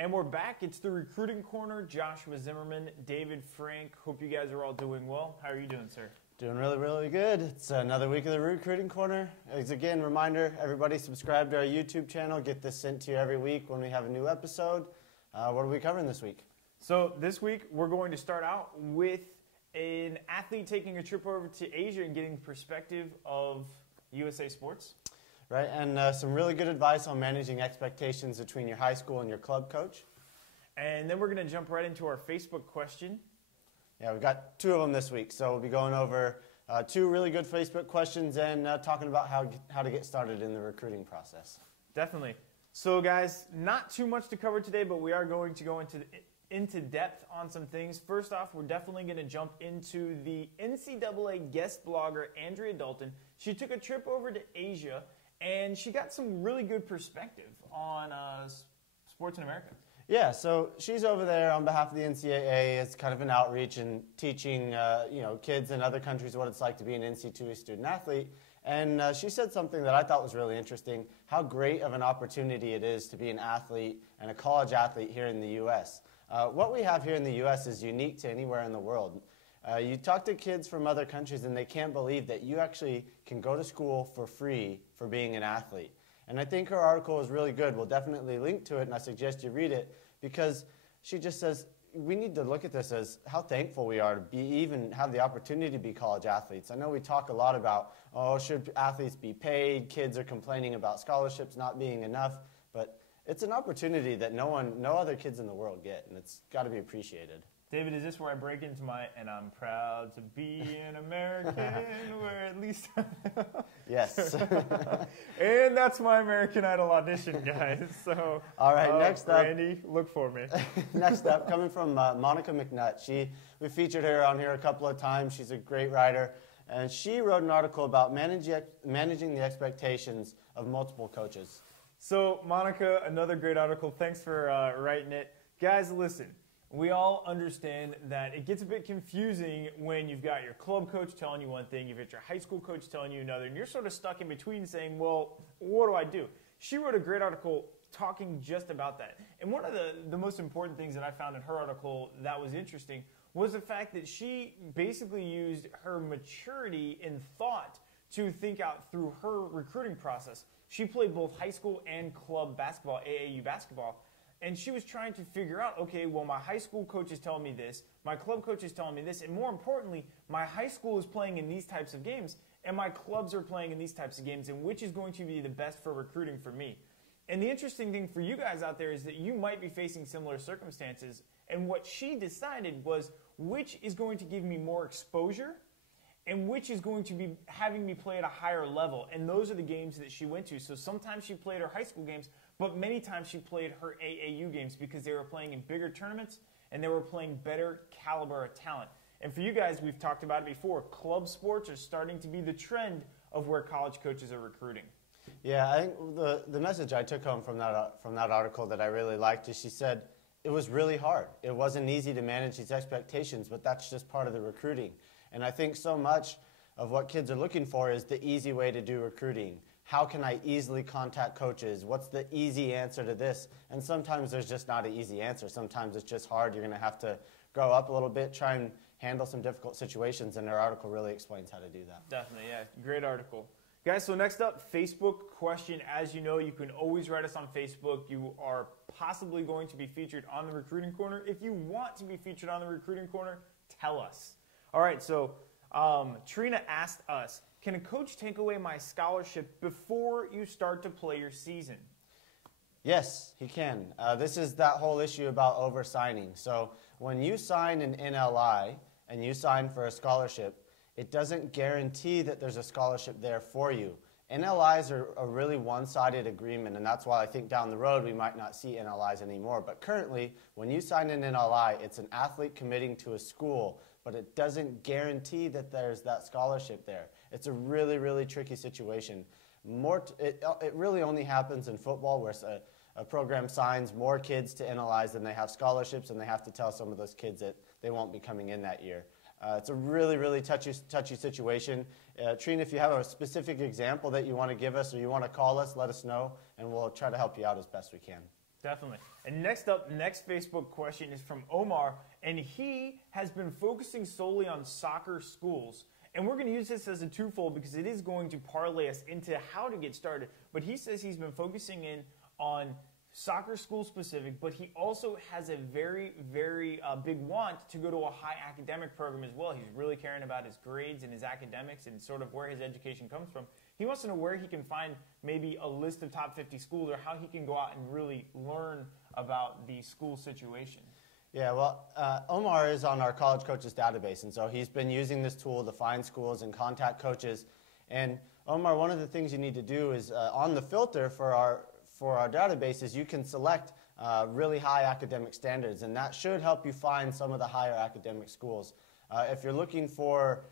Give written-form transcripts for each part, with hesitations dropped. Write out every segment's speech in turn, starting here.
And we're back. It's the Recruiting Corner. Joshua Zimmerman, David Frank. Hope you guys are all doing well. How are you doing, sir? Doing really, really good. It's another week of the Recruiting Corner. As again, reminder, everybody subscribe to our YouTube channel. Get this sent to you every week when we have a new episode. What are we covering this week? So this week, we're going to start out with an athlete taking a trip over to Asia and getting perspective of USA sports. Right, and some really good advice on managing expectations between your high school and your club coach. And then we're going to jump right into our Facebook question. Yeah, we've got two of them this week, so we'll be going over two really good Facebook questions and talking about how to get started in the recruiting process. Definitely. So guys, not too much to cover today, but we are going to go into depth on some things. First off, we're definitely going to jump into the NCAA guest blogger, Andrea Dalton. She took a trip over to Asia, and she got some really good perspective on sports in America. Yeah, so she's over there on behalf of the NCAA as kind of an outreach and teaching kids in other countries what it's like to be an NC2A student athlete. And she said something that I thought was really interesting, how great of an opportunity it is to be an athlete and a college athlete here in the U.S. What we have here in the U.S. is unique to anywhere in the world. You talk to kids from other countries and they can't believe that you actually can go to school for free for being an athlete. And I think her article is really good. We'll definitely link to it, and I suggest you read it because she just says we need to look at this as how thankful we are to even have the opportunity to be college athletes. I know we talk a lot about, should athletes be paid? Kids are complaining about scholarships not being enough, but it's an opportunity that no other kids in the world get, and it's got to be appreciated. David, is this where I break into and I'm proud to be an American, where at least... Yes. And that's my American Idol audition, guys. So, all right, next up... Randy, look for me. Next up, coming from Monica McNutt. We featured her on here a couple of times. She's a great writer. And she wrote an article about managing the expectations of multiple coaches. So, Monica, another great article. Thanks for writing it. Guys, listen. We all understand that it gets a bit confusing when you've got your club coach telling you one thing, you've got your high school coach telling you another, and you're sort of stuck in between saying, well, what do I do? She wrote a great article talking just about that. And one of the most important things that I found in her article that was interesting was the fact that she basically used her maturity in thought to think out through her recruiting process. She played both high school and club basketball, AAU basketball. And she was trying to figure out, okay, well, my high school coach is telling me this, my club coach is telling me this, and more importantly, my high school is playing in these types of games, and my clubs are playing in these types of games, and which is going to be the best for recruiting for me. And the interesting thing for you guys out there is that you might be facing similar circumstances, and what she decided was which is going to give me more exposure and which is going to be having me play at a higher level. And those are the games that she went to. So sometimes she played her high school games, but many times she played her AAU games because they were playing in bigger tournaments and they were playing better caliber of talent. And for you guys, we've talked about it before, club sports are starting to be the trend of where college coaches are recruiting. Yeah, I think the message I took home from that article that I really liked is she said it was really hard. It wasn't easy to manage these expectations, but that's just part of the recruiting. And I think so much of what kids are looking for is the easy way to do recruiting. How can I easily contact coaches? What's the easy answer to this? And sometimes there's just not an easy answer. Sometimes it's just hard. You're going to have to grow up a little bit, try and handle some difficult situations, and her article really explains how to do that. Definitely, yeah. Great article. Guys, so next up, Facebook question. As you know, you can always write us on Facebook. You are possibly going to be featured on the Recruiting Corner. If you want to be featured on the Recruiting Corner, tell us. All right, so Trina asked us, can a coach take away my scholarship before you start to play your season? Yes, he can. This is that whole issue about over-signing. So when you sign an NLI and you sign for a scholarship, it doesn't guarantee that there's a scholarship there for you. NLIs are a really one-sided agreement, and that's why I think down the road we might not see NLIs anymore. But currently, when you sign an NLI, it's an athlete committing to a school, but it doesn't guarantee that there's that scholarship there. It's a really, really tricky situation. It really only happens in football where a program signs more kids to NLIs than they have scholarships, and they have to tell some of those kids that they won't be coming in that year. It's a really, really touchy situation. Trina, if you have a specific example that you want to give us or you want to call us, let us know, and we'll try to help you out as best we can. Definitely. And next up, next Facebook question is from Omar, and he has been focusing solely on soccer schools. And we're going to use this as a twofold because it is going to parlay us into how to get started. But he says he's been focusing in on soccer school specific, but he also has a very, very big want to go to a high academic program as well. He's really caring about his grades and his academics and sort of where his education comes from. He wants to know where he can find maybe a list of top 50 schools or how he can go out and really learn about the school situation. Yeah, well, Omar is on our College Coaches database, and so he's been using this tool to find schools and contact coaches. And Omar, one of the things you need to do is on the filter for our database is you can select really high academic standards, and that should help you find some of the higher academic schools. If you're looking for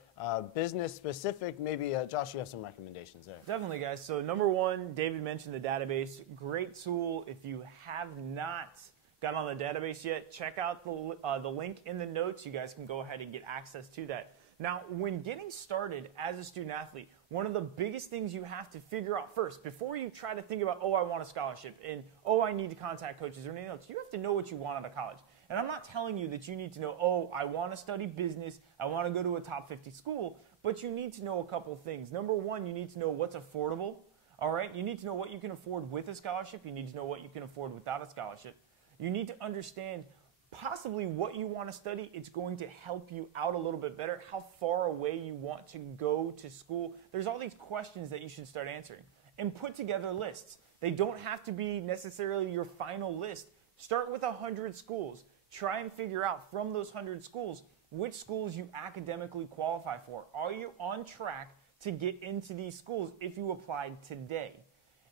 business specific, maybe, Josh, you have some recommendations there. Definitely, guys. So number one, David mentioned the database. Great tool. If you have not got on the database yet, check out the link in the notes. You guys can go ahead and get access to that. Now, when getting started as a student athlete, one of the biggest things you have to figure out first, before you try to think about, oh, I want a scholarship, and oh, I need to contact coaches or anything else, you have to know what you want out of college. And I'm not telling you that you need to know, oh, I want to study business, I want to go to a top 50 school, but you need to know a couple of things. Number one, you need to know what's affordable, all right? You need to know what you can afford with a scholarship. You need to know what you can afford without a scholarship. You need to understand possibly what you want to study. It's going to help you out a little bit better, how far away you want to go to school. There's all these questions that you should start answering. And put together lists. They don't have to be necessarily your final list. Start with 100 schools. Try and figure out from those 100 schools which schools you academically qualify for. Are you on track to get into these schools if you applied today?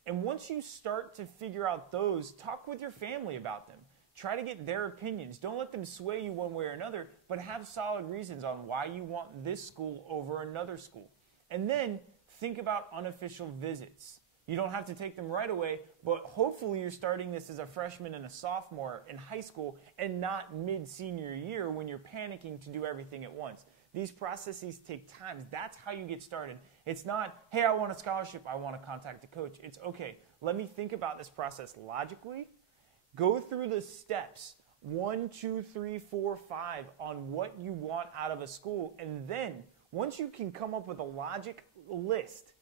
And once you start to figure out those, talk with your family about them. Try to get their opinions. Don't let them sway you one way or another, but have solid reasons on why you want this school over another school. And then think about unofficial visits. You don't have to take them right away, but hopefully you're starting this as a freshman and a sophomore in high school and not mid-senior year when you're panicking to do everything at once. These processes take time. That's how you get started. It's not, hey, I want a scholarship, I want to contact the coach. It's, okay, let me think about this process logically. Go through the steps, 1, 2, 3, 4, 5, on what you want out of a school. And then, once you can come up with a logic list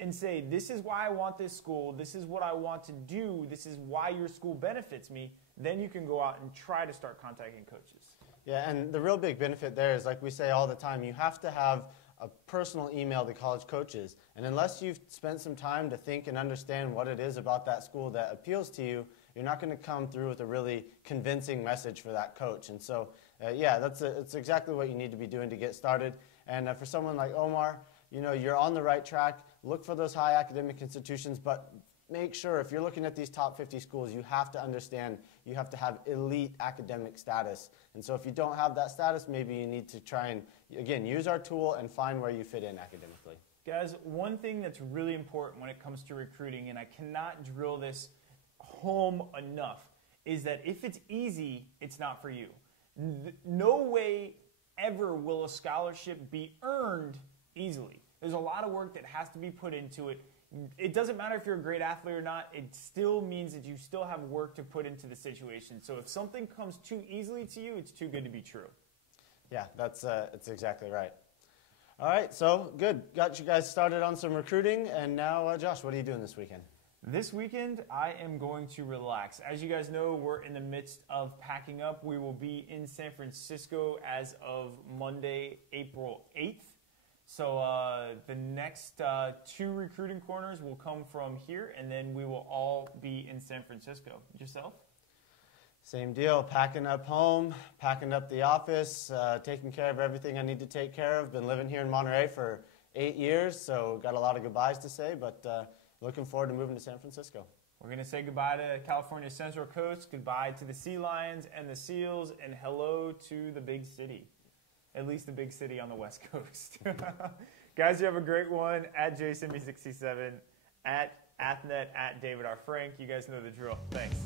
and say, this is why I want this school, this is what I want to do, this is why your school benefits me, then you can go out and try to start contacting coaches. Yeah, and the real big benefit there is, like we say all the time, you have to have a personal email to college coaches. And unless you've spent some time to think and understand what it is about that school that appeals to you, you're not going to come through with a really convincing message for that coach. And so, yeah, that's exactly what you need to be doing to get started. And for someone like Omar, you know, you're on the right track. Look for those high academic institutions, but make sure if you're looking at these top 50 schools, you have to understand you have to have elite academic status. And so if you don't have that status, maybe you need to try and, again, use our tool and find where you fit in academically. Guys, one thing that's really important when it comes to recruiting, and I cannot drill this home enough, is that if it's easy, it's not for you. No way ever will a scholarship be earned easily. There's a lot of work that has to be put into it. It doesn't matter if you're a great athlete or not. It still means that you still have work to put into the situation. So if something comes too easily to you, it's too good to be true. Yeah, that's exactly right. All right, so good. Got you guys started on some recruiting. And now, Josh, what are you doing this weekend? This weekend, I am going to relax. As you guys know, we're in the midst of packing up. We will be in San Francisco as of Monday, April 8th. So the next 2 recruiting corners will come from here, and then we will all be in San Francisco. Yourself? Same deal. Packing up home, packing up the office, taking care of everything I need to take care of. Been living here in Monterey for 8 years, so got a lot of goodbyes to say, but looking forward to moving to San Francisco. We're going to say goodbye to California's Central Coast, goodbye to the Sea Lions and the Seals, and hello to the big city. At least the big city on the West Coast. Guys, you have a great one. At JSimmy67, at Athnet, at David R. Frank. You guys know the drill. Thanks.